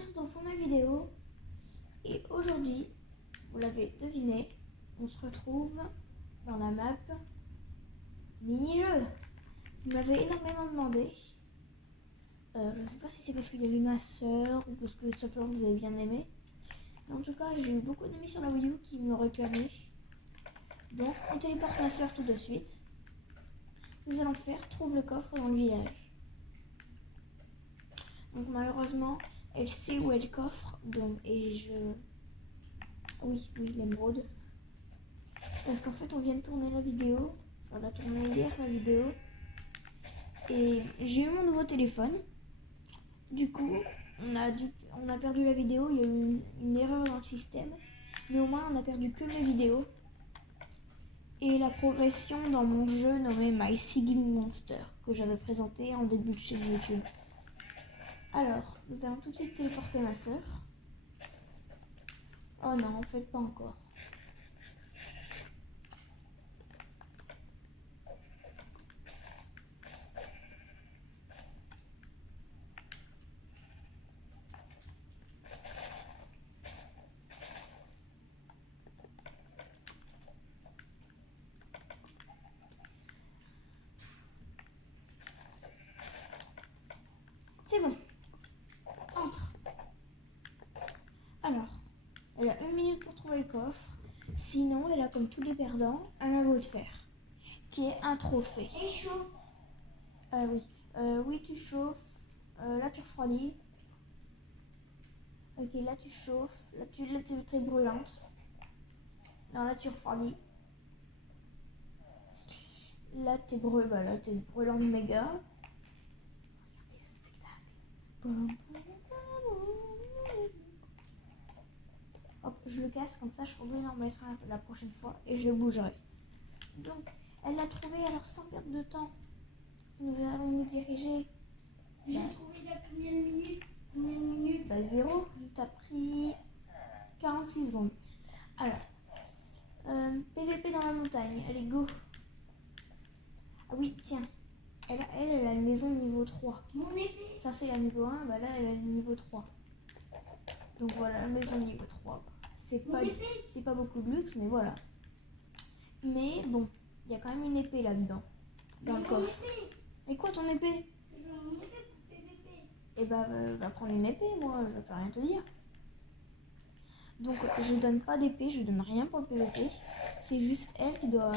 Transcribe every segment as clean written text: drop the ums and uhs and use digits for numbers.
on se retrouve pour ma vidéo. Et aujourd'hui, vous l'avez deviné, on se retrouve dans la map mini-jeu. Vous m'avez énormément demandé. Je ne sais pas si c'est parce qu'il y avait ma soeur ou parce que tout simplement vous avez bien aimé. Mais en tout cas, j'ai eu beaucoup d'amis sur la Wii U qui me réclamaient. Donc, on téléporte ma soeur tout de suite. Nous allons faire trouve le coffre dans le village. Donc malheureusement, elle sait où est le coffre. Donc, oui, l'émeraude. Parce qu'en fait, on vient de tourner la vidéo. Enfin, on a tourné hier la vidéo. Et j'ai eu mon nouveau téléphone. Du coup, on a perdu la vidéo. Il y a eu une erreur dans le système. Mais au moins, on a perdu que mes vidéos. Et la progression dans mon jeu nommé My Singing Monster, que j'avais présenté en début de chaîne YouTube. Alors, nous allons tout de suite téléporter ma soeur. Oh non, en fait pas encore. C'est bon. Entre. Alors, elle a 1 minute pour trouver le coffre. Sinon, elle a comme tous les perdants un anneau de fer, qui est un trophée. Et chaud. Oui. Oui, tu chauffes. Là, tu refroidis. Ok, là, tu chauffes. Là, t'es brûlante. Non, là, tu refroidis. Là, t'es brûlante méga. Regardez ce spectacle. Hop, je le casse comme ça, je pourrais en mettre un la prochaine fois et je le bougerai. Donc, elle l'a trouvé, alors sans perdre de temps, nous allons nous diriger. J'ai trouvé il y a combien de minutes? Combien de minutes? Bah 0, t'as pris 46 secondes. Alors, PVP dans la montagne, allez go. Ah oui, tiens, elle a une maison niveau 3. Mon épée. Ça c'est la niveau 1, bah là elle a le niveau 3. Donc voilà, la maison niveau 3. C'est pas beaucoup de luxe, mais voilà. Mais bon, il y a quand même une épée là-dedans, dans le coffre. Et quoi ton épée? Je veux mon épée pour PVP. Eh bah, va prendre une épée, moi, je peux rien te dire. Donc, je donne pas d'épée, je donne rien pour le PVP. C'est juste elle qui doit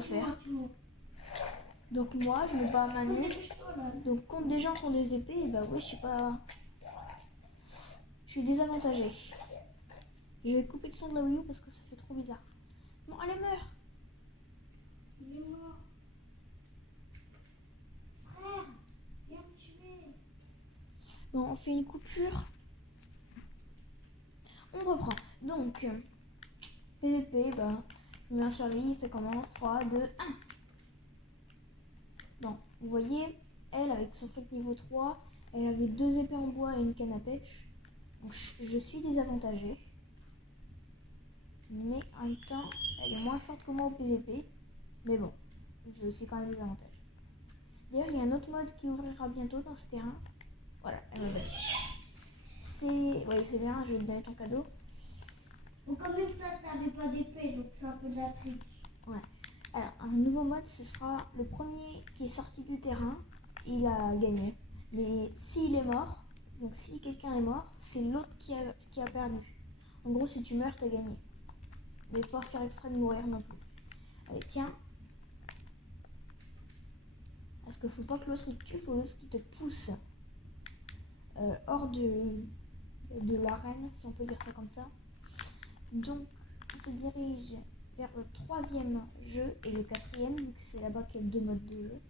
faire. Donc moi, je me bats à main nue. Donc contre des gens qui ont des épées, et bah oui, je suis désavantagée. Je vais couper le son de la Wii U parce que ça fait trop bizarre. Non, allez, meurt. Il est mort. Frère, viens me tuer. Bon, on fait une coupure. On reprend. Donc, PVP, bah, bien survie, ça commence. 3, 2, 1. Bon, vous voyez, elle, avec son truc niveau 3, elle avait 2 épées en bois et une canne à pêche. Donc, je suis désavantagée. Mais en même temps, elle est moins forte que moi au PVP. Mais bon, je suis quand même désavantagée. D'ailleurs, il y a un autre mode qui ouvrira bientôt dans ce terrain. Voilà, elle m'a battu. C'est bien, je vais te donner ton cadeau. Donc quand même toi t'avais pas d'épée, donc c'est un peu de la triche. Ouais. Alors, un nouveau mode, ce sera le premier qui est sorti du terrain, il a gagné. Mais s'il est mort, donc si quelqu'un est mort, c'est l'autre qui a perdu. En gros, si tu meurs, t'as gagné. Mais pas faire exprès de mourir non plus. Allez, tiens. Parce qu'il faut pas que l'os qui te tue, faut l'os qui te pousse hors de l'arène, si on peut dire ça comme ça. Donc, on se dirige vers le 3e jeu et le 4e, vu que c'est là-bas qu'il y a 2 modes de jeu.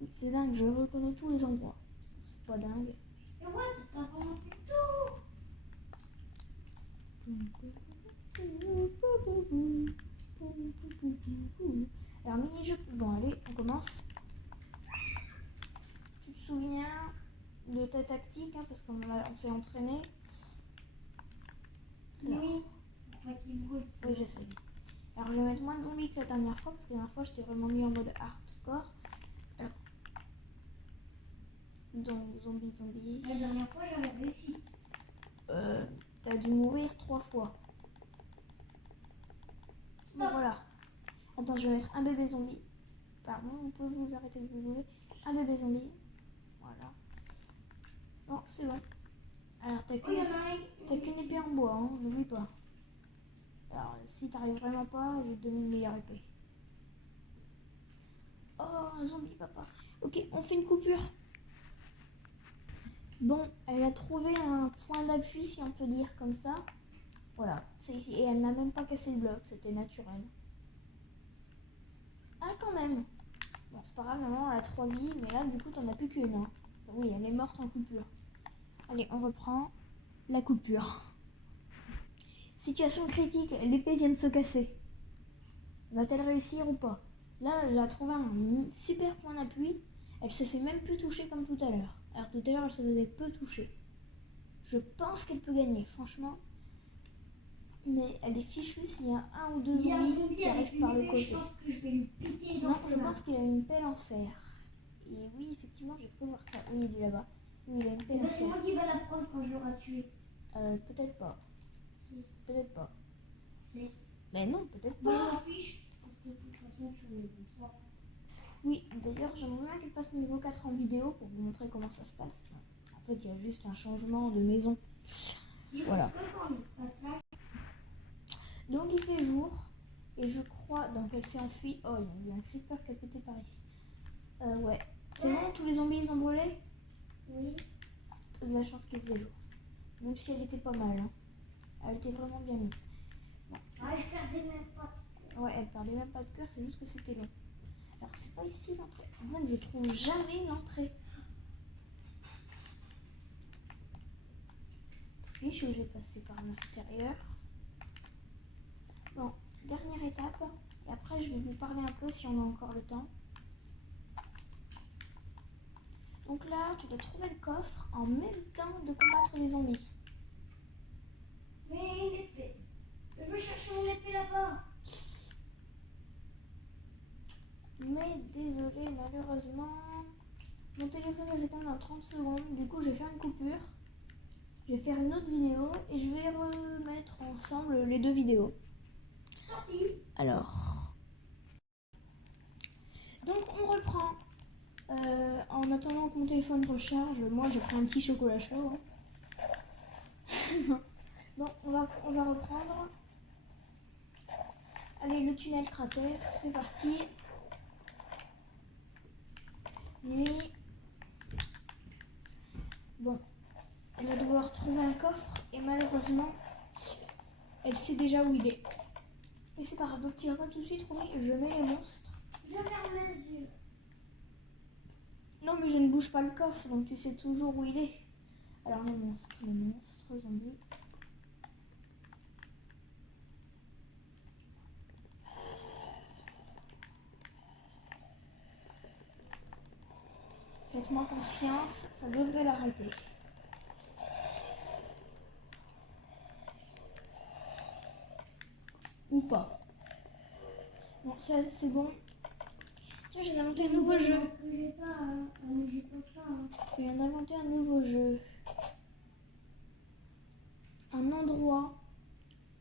Oui, c'est dingue, je reconnais tous les endroits. C'est pas dingue. Et ouais, t'as vraiment fait tout. Alors, mini-jeu, bon, allez, on commence. Tu te souviens de ta tactique, hein, parce qu'on s'est entraîné. Oui. Pas qu'il brûle. Oui, je sais. Alors, je vais mettre moins de zombies que la dernière fois, parce que la dernière fois, j'étais vraiment mis en mode hardcore. Alors, donc, zombie. La dernière fois j'avais réussi. a dû mourir 3 fois. Bon, voilà. Attends, je vais mettre un bébé zombie. Pardon, vous pouvez vous arrêter de vous voulez. Un bébé zombie. Voilà. Bon, c'est bon. Alors, t'as qu'une épée en bois, hein, n'oublie pas. Alors, si t'arrives vraiment pas, je vais te donner une meilleure épée. Oh, un zombie, papa. Ok, on fait une coupure. Bon, elle a trouvé un point d'appui, si on peut dire comme ça. Voilà. Et elle n'a même pas cassé le bloc, c'était naturel. Ah, quand même. Bon, c'est pas grave, maman, elle a 3 vies, mais là, du coup, t'en as plus qu'une. Hein. Oui, elle est morte en coupure. Allez, on reprend la coupure. Situation critique, l'épée vient de se casser. Va-t-elle réussir ou pas? Là, elle a trouvé un super point d'appui. Elle se fait même plus toucher comme tout à l'heure. Alors tout à l'heure, elle se faisait peu toucher. Je pense qu'elle peut gagner, franchement. Mais elle est fichue s'il y a un ou deux zombies qui arrivent par le côté. Je pense que je vais lui piquer dans Non, sa je main. pense qu'il a une pelle en fer. Et oui, effectivement, j'ai cru voir ça. Oui, il est là-bas. Oui, il a une pelle en C'est fer. moi qui vais la prendre quand je l'aurai tué. Peut-être pas. Si. Peut-être pas. C'est. Mais non, peut-être Moi, pas. je m'en fiche. Parce que de toute façon, tu es bon soir. Oui, d'ailleurs, j'aimerais bien qu'elle passe niveau 4 en vidéo pour vous montrer comment ça se passe. En fait, il y a juste un changement de maison. Voilà. Donc, il fait jour. Et je crois, donc elle s'est enfuie. Oh, il y a eu un creeper qui a pété par ici. Ouais. C'est bon, tous les zombies, ils ont brûlé? Oui. T'as de la chance qu'il faisait jour. Même si elle était pas mal. Hein. Elle était vraiment bien mise. Bon. Ah, je perdais même pas. Ouais, elle perdait même pas de cœur, c'est juste que c'était long. Alors, c'est pas ici l'entrée. C'est même, je trouve jamais l'entrée. Oui, je vais passer par l'intérieur. Bon, dernière étape. Et après, je vais vous parler un peu si on a encore le temps. Donc là, tu dois trouver le coffre en même temps de combattre les zombies. Mais une épée. Je veux chercher mon épée là-bas. Mais désolé, malheureusement, mon téléphone va s'éteindre dans 30 secondes. Du coup, je vais faire une coupure. Je vais faire une autre vidéo et je vais remettre ensemble les deux vidéos. Alors, donc on reprend. En attendant que mon téléphone recharge, moi j'ai pris un petit chocolat chaud. Hein. Bon, on va reprendre. Allez, le tunnel cratère, c'est parti. Nuit. Bon, elle va devoir trouver un coffre et malheureusement, elle sait déjà où il est. Mais c'est pas grave, donc tu vas pas tout de suite trouver. Je mets les monstres. Je ferme les yeux. Non, mais je ne bouge pas le coffre, donc tu sais toujours où il est. Alors les monstres zombies. Faites-moi confiance, ça devrait l'arrêter. Ou pas. Bon, ça c'est bon. Tiens, j'ai inventé un nouveau jeu. J'ai pas faim. Je viens d'inventer un nouveau jeu. Un endroit,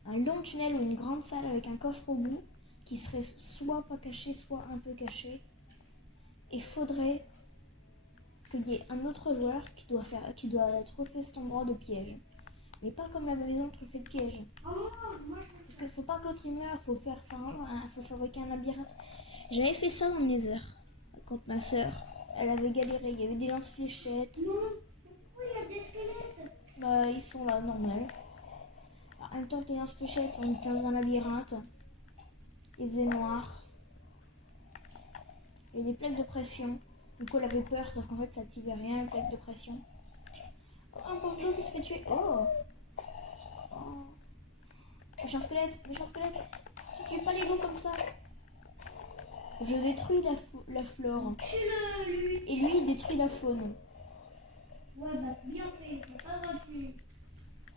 un long tunnel ou une grande salle avec un coffre au bout qui serait soit pas caché, soit un peu caché. Et faudrait qu'il y ait un autre joueur qui doit trouver cet endroit de piège. Mais pas comme la maison truffée de pièges. Oh, moi Parce qu'il faut pas que l'autre y meure, faut fabriquer un labyrinthe. J'avais fait ça dans mes heures. Contre ma soeur, elle avait galéré, il y avait des lance-fléchettes. non. Pourquoi il y a des squelettes? Bah, ils sont là, normal. En même temps que les lance-fléchettes, on était dans un labyrinthe. Il faisait noir. Il y avait des plaques de pression. Du coup, elle avait peur, sauf qu'en fait, ça activait rien, les plaques de pression. Oh, un pauvre loup qui se fait tuer. Oh, oh. Méchant squelette. Tu tues pas les loups comme ça. Je détruis la flore. Tue-le, lui. Et lui, il détruit la faune. Ouais, bah, bien fait. Je vais pas le tuer.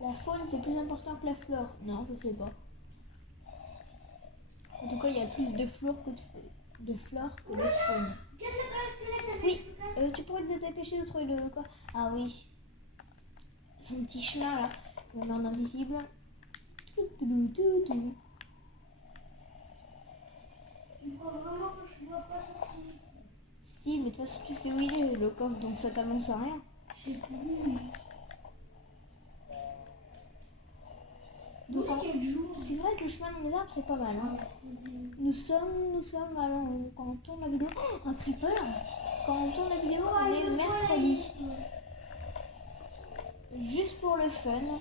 La faune, c'est plus important que la flore. Non, je sais pas. En tout cas, il y a plus de flore que de flore que de faune. Regarde le squelette avec Oui, le casque. tu pourrais te dépêcher de trouver le quoi? Ah oui. Son petit chemin là. On est en invisible. Il faut vraiment que je ne vois pas sortir. Si, mais de toute façon, tu sais où il est, le coffre, donc ça t'annonce à rien. Je sais plus. Donc, Quel jour? c'est vrai que le chemin dans les arbres, c'est pas mal. Hein. Nous sommes, alors, quand on tourne la vidéo, oh, un creeper. Quand on tourne la vidéo, on est mercredi. Juste pour le fun.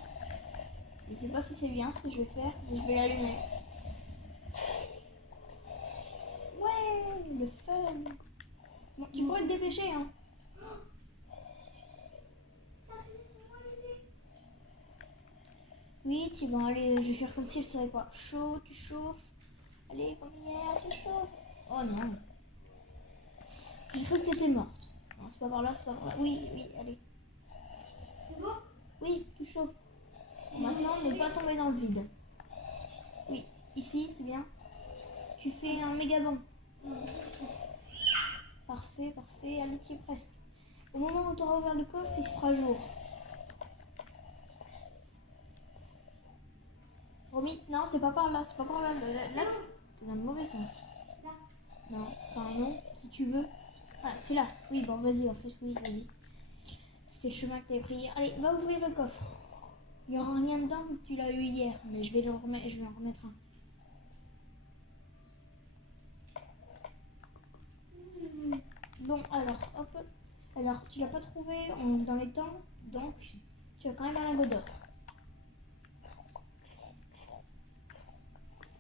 Je sais pas si c'est bien ce que je vais faire, mais je vais l'allumer. Ouais, le fun. Bon, tu pourrais te dépêcher, hein. Oui, tu vas aller, je vais faire comme si elle savait pas. Chaud, tu chauffes. Allez, comme hier, tu chauffes. Oh non. J'ai cru que t'étais morte. Non, c'est pas par là, c'est pas par là. Oui, oui, allez. C'est bon? Oui, tu chauffes. Maintenant, ne pas tomber dans le vide. Oui, ici, c'est bien. Tu fais un méga bond. Parfait, parfait, à l'outil presque. Au moment où tu auras ouvert le coffre, il se fera jour. Romy, non, c'est pas par là, c'est pas par là. Là, t'es dans le mauvais sens. Là. Non, enfin non, si tu veux. Ah, c'est là. Oui, bon, vas-y, en fait, oui, vas-y. C'était le chemin que t'avais pris hier. Allez, va ouvrir le coffre. Il y aura rien dedans vu que tu l'as eu hier, mais je vais en remettre un. Bon, alors, hop. Alors, tu l'as pas trouvé dans les temps, donc tu as quand même un lingot d'or.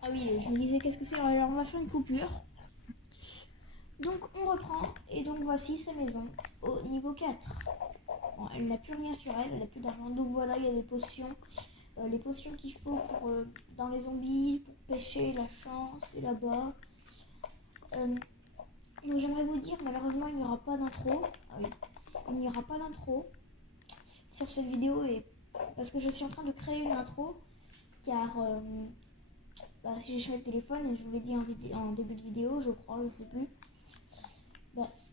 Ah oui, je me disais qu'est-ce que c'est. Alors, on va faire une coupure. Donc, on reprend. Et donc, voici sa maison au niveau 4. Bon, elle n'a plus rien sur elle, elle n'a plus d'argent. Donc voilà, il y a des potions. Les potions qu'il faut pour, dans les zombies, pour pêcher, la chance, c'est là-bas. Donc j'aimerais vous dire, malheureusement, il n'y aura pas d'intro. Ah oui, il n'y aura pas d'intro sur cette vidéo et parce que je suis en train de créer une intro car si j'ai changé de téléphone et je vous l'ai dit en début de vidéo, je crois, je sais plus.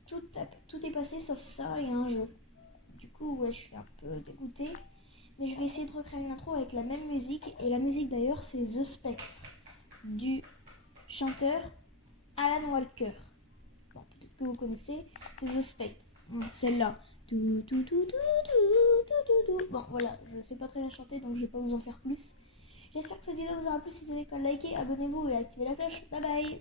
Tout est passé sauf ça et un jeu. Du coup, ouais, je suis un peu dégoûtée. Mais je vais essayer de recréer une intro avec la même musique. Et la musique d'ailleurs, c'est The Spectre du chanteur Alan Walker. Bon, peut-être que vous connaissez, c'est The Spectre. Celle-là. Bon, voilà, je sais pas très bien chanter, donc je vais pas vous en faire plus. J'espère que cette vidéo vous aura plu. Si c'est le cas, likez, abonnez-vous et activez la cloche. Bye bye.